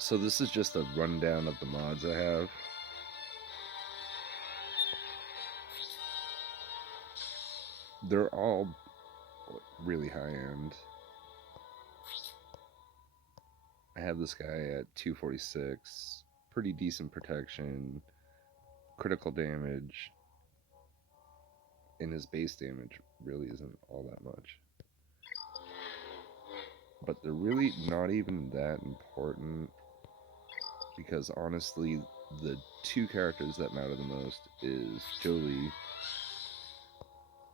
So this is just a rundown of the mods I have. They're all really high end. I have this guy at 246, pretty decent protection, critical damage, and his base damage really isn't all that much. But they're really not even that important because honestly, the two characters that matter the most is Jolie,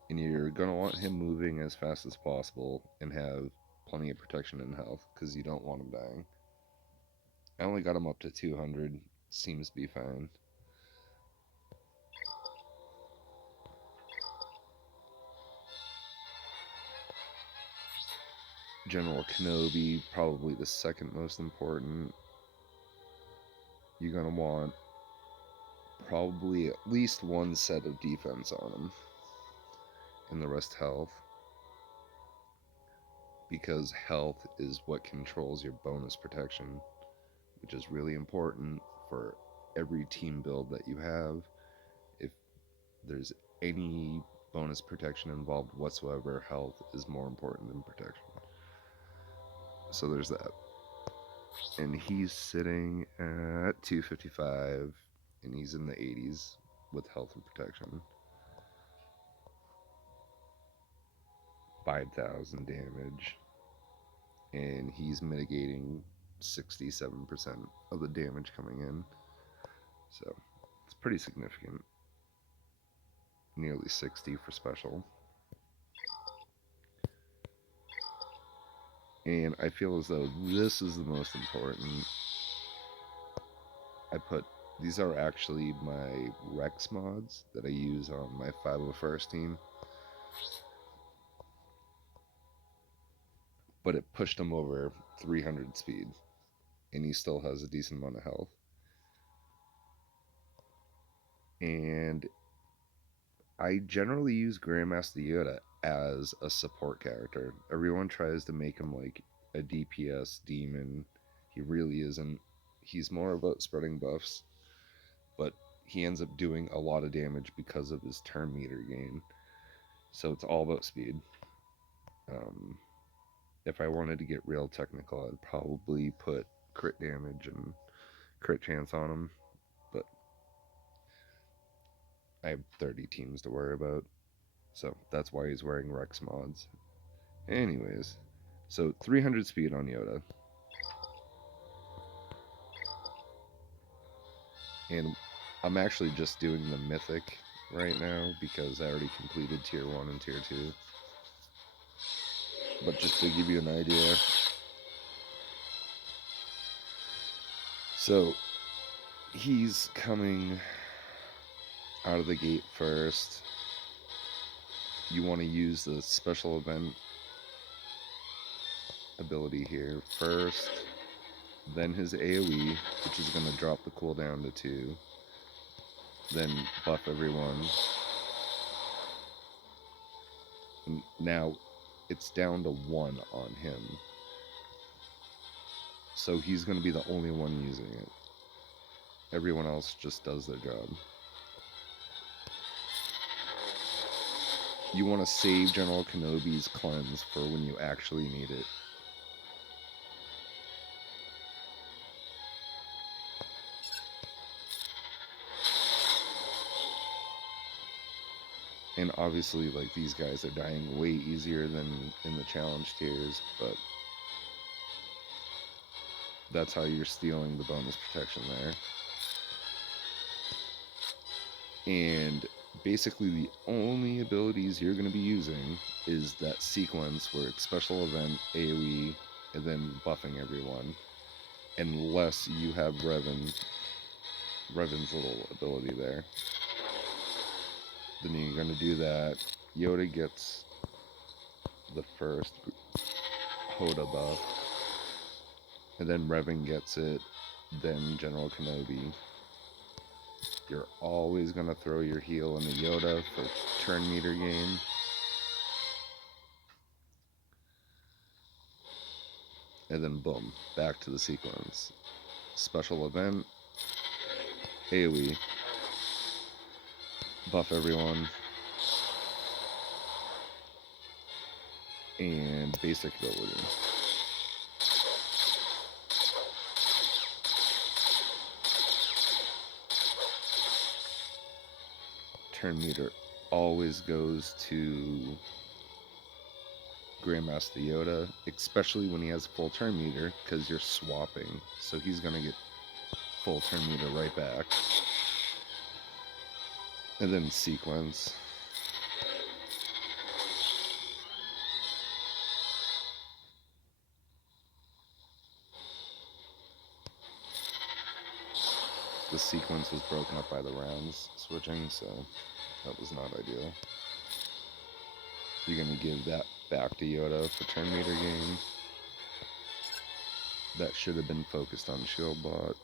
and you're gonna want him moving as fast as possible and have plenty of protection and health because you don't want him dying. I only got him up to 200, seems to be fine. General Kenobi, probably the second most important. You're gonna want probably at least one set of defense on him, and the rest health, because health is what controls your bonus protection, which is really important for every team build that you have. If there's any bonus protection involved whatsoever, health is more important than protection. So there's that. And he's sitting at 255, and he's in the 80s with health and protection. 5,000 damage, and he's mitigating 67% of the damage coming in. So it's pretty significant. Nearly 60 for special. And I feel as though this is the most important. These are actually my Rex mods that I use on my 501st team. But it pushed him over 300 speed, and he still has a decent amount of health. And I generally use Grandmaster Yoda as a support character. Everyone tries to make him like a DPS demon. He really isn't. He's more about spreading buffs, but he ends up doing a lot of damage because of his turn meter gain. So it's all about speed. Um, if I wanted to get real technical, I'd probably put crit damage and crit chance on him, but I have 30 teams to worry about, so that's why he's wearing Rex mods. Anyways, so 300 speed on Yoda. And I'm actually just doing the mythic right now because I already completed tier 1 and tier 2. But just to give you an idea, so he's coming out of the gate first. You want to use the special event ability here first, then his AoE, which is going to drop the cooldown to 2, then buff everyone. And now it's down to 1 on him, so he's going to be the only one using it. Everyone else just does their job. You want to save General Kenobi's cleanse for when you actually need it. And obviously, like, these guys are dying way easier than in the challenge tiers, but that's how you're stealing the bonus protection there. And basically the only abilities you're going to be using is that sequence where it's special event, AoE, and then buffing everyone, unless you have Revan's little ability there. Then you're going to do that. Yoda gets the first Hoda buff, and then Revan gets it, then General Kenobi. You're always going to throw your heal into Yoda for turn meter gain. And then boom, back to the sequence. special event, AoE, buff everyone, and basic ability. Turn meter always goes to Grandmaster Yoda, especially when he has full turn meter, because you're swapping, so he's gonna get full turn meter right back. And then sequence. The sequence was broken up by the rounds switching, so that was not ideal. You're gonna give that back to Yoda for turn meter gain. That should have been focused on shield bot.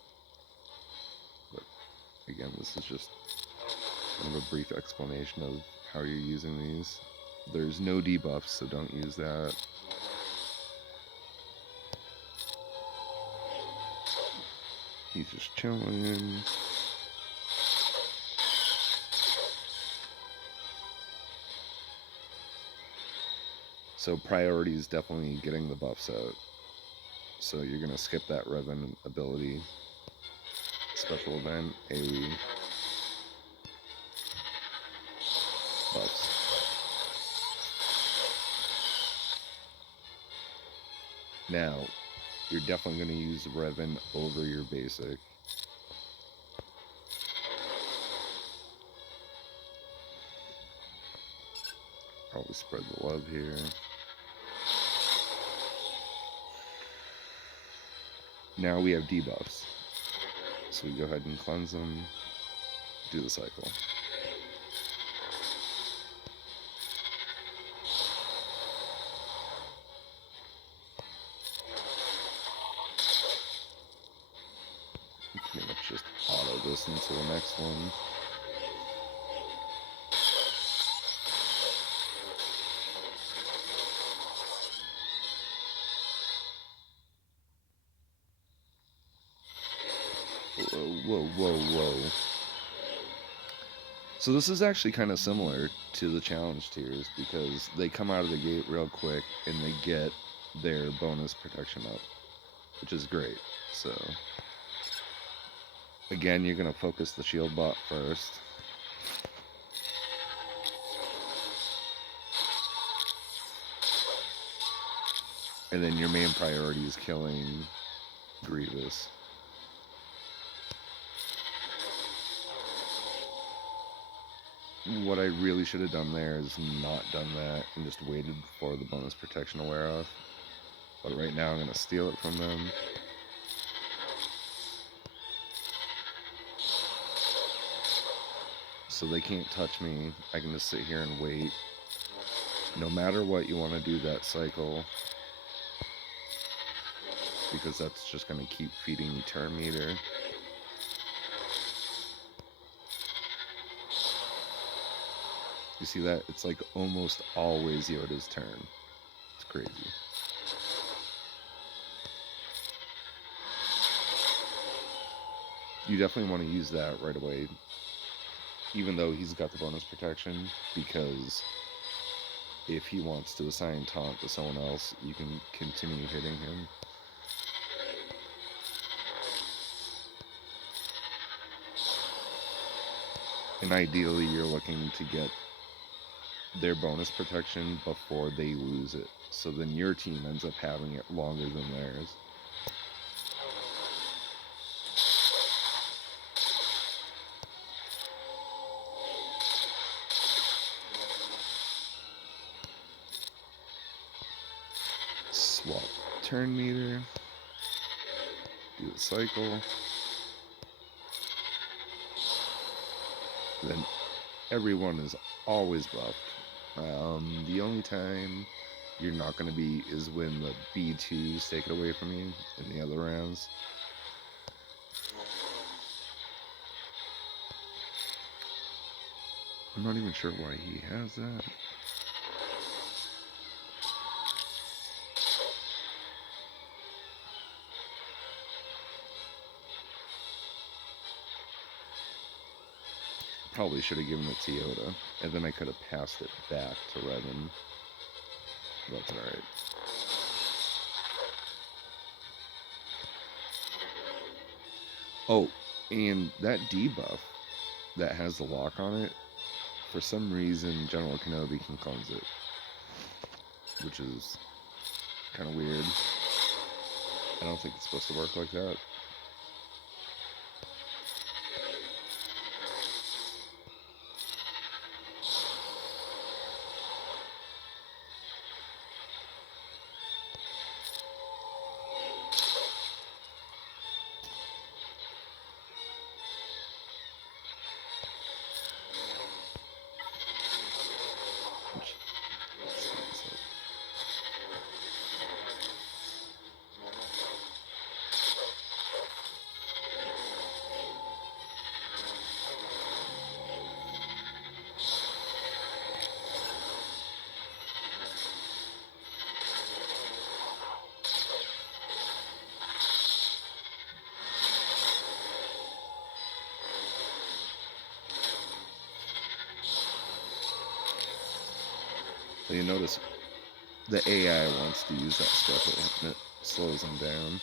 But again, this is just kind of a brief explanation of how you're using these. There's no debuffs, so don't use that. He's just chilling. So priority is definitely getting the buffs out. So you're going to skip that Revan ability. Special event, AoE. Buffs. Now, you're definitely going to use Revan over your basic. Probably spread the love here. Now we have debuffs. So we go ahead and cleanse them, do the cycle. Pretty much just auto this into the next one. Whoa. So this is actually kind of similar to the challenge tiers because they come out of the gate real quick and they get their bonus protection up, which is great. So again, you're going to focus the shield bot first. And then your main priority is killing Grievous. What I really should have done there is not done that and just waited for the bonus protection to wear off. But right now I'm going to steal it from them. So they can't touch me. I can just sit here and wait. No matter what, you want to do that cycle, because that's just going to keep feeding you turn meter. You see that? It's like almost always Yoda's turn. It's crazy. You definitely want to use that right away, even though he's got the bonus protection, because if he wants to assign taunt to someone else, you can continue hitting him. And ideally, you're looking to get their bonus protection before they lose it, so then your team ends up having it longer than theirs. Swap turn meter, do the cycle, then everyone is always buffed. The only time you're not going to be is when the B2s take it away from you in the other rounds. I'm not even sure why he has that. probably should have given it to Yoda, and then I could have passed it back to Revan. That's alright. Oh, and that debuff that has the lock on it, for some reason General Kenobi can cleanse it, which is kind of weird. I don't think it's supposed to work like that. So you notice the AI wants to use that stuff, and it slows them down.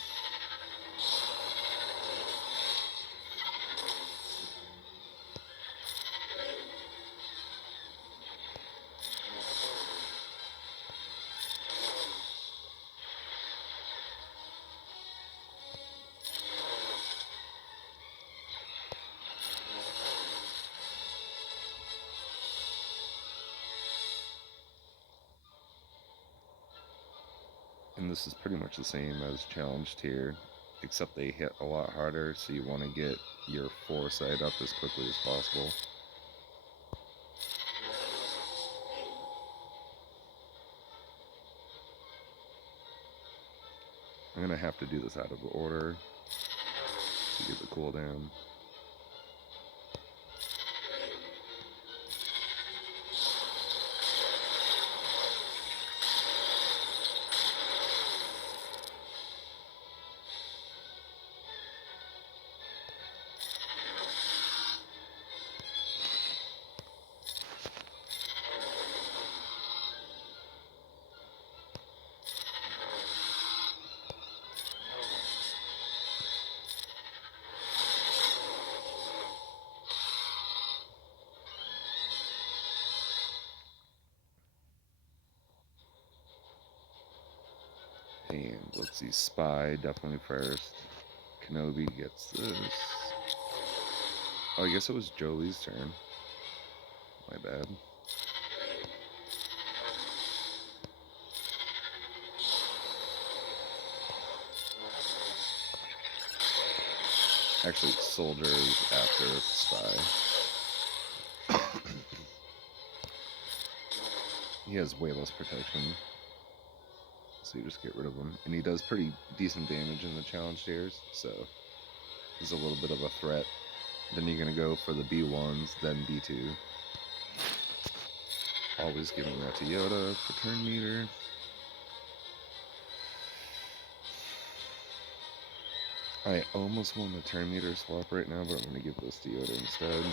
And this is pretty much the same as Challenge Tier, except they hit a lot harder, so you want to get your foresight up as quickly as possible. I'm going to have to do this out of order to get the cooldown. And let's see, Spy definitely first. Kenobi gets this. Oh, I guess it was Jolie's turn. My bad. Actually, Soldiers after Spy. He has way less protection, so you just get rid of him. And he does pretty decent damage in the challenge tiers, so he's a little bit of a threat. Then you're going to go for the B1s, then B2. Always giving that to Yoda for turn meter. I almost want a turn meter swap right now, but I'm going to give this to Yoda instead.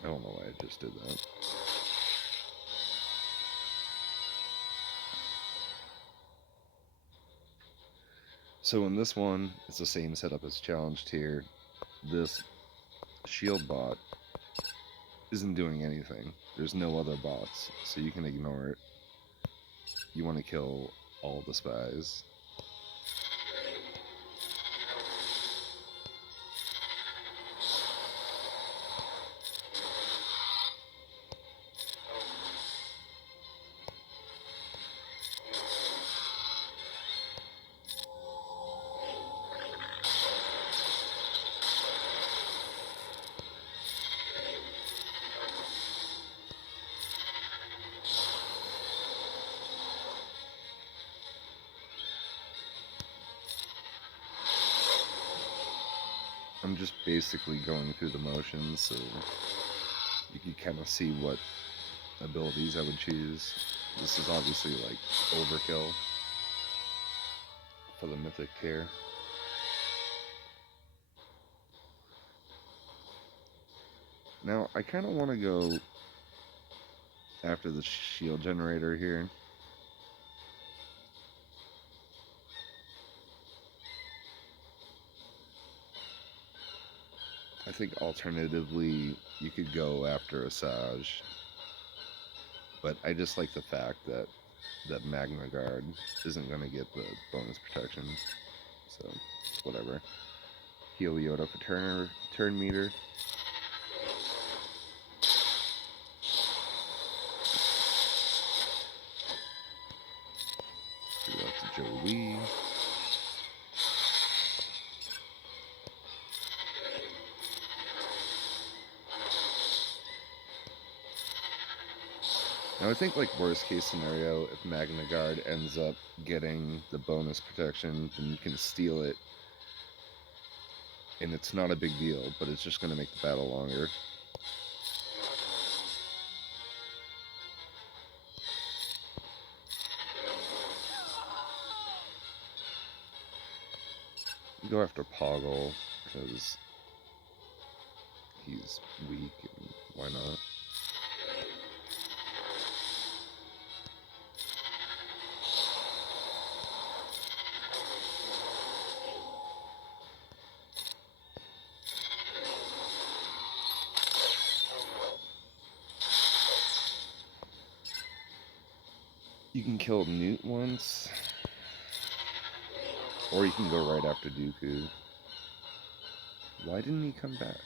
I don't know why I just did that. So in this one, it's the same setup as Challenge Tier. This shield bot isn't doing anything. There's no other bots, so you can ignore it. You want to kill all the spies. I'm just basically going through the motions, so you can kind of see what abilities I would choose. This is obviously like overkill for the mythic tier. Now, I kind of want to go after the shield generator here. I think alternatively, you could go after a Sage, but I just like the fact that Magna Guard isn't going to get the bonus protection, so whatever. Heal Yoda for turn meter. Do that to Jolie. Now I think like worst case scenario, if Magna Guard ends up getting the bonus protection, then you can steal it. And it's not a big deal, but it's just going to make the battle longer. Go after Poggle, because he's weak, and why not? You can kill Newt once, or you can go right after Dooku. Why didn't he come back?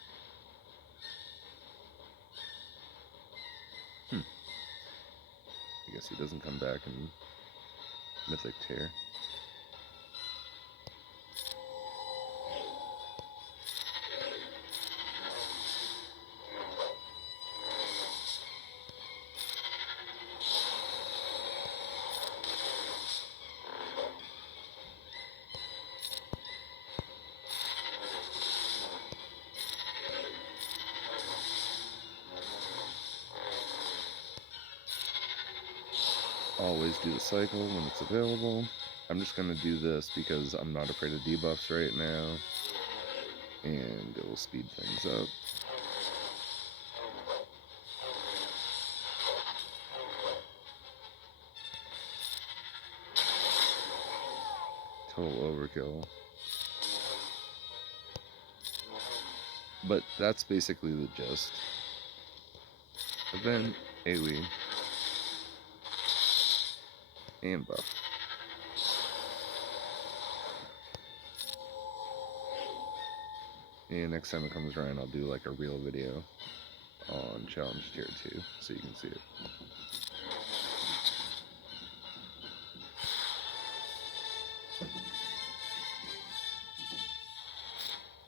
I guess he doesn't come back in Mythic Tier. Always do the cycle when it's available. I'm just going to do this because I'm not afraid of debuffs right now, and it will speed things up. Total overkill. But that's basically the gist. Event, AoE, and buff. And next time it comes around, I'll do like a real video on Challenge Tier 2, so you can see it.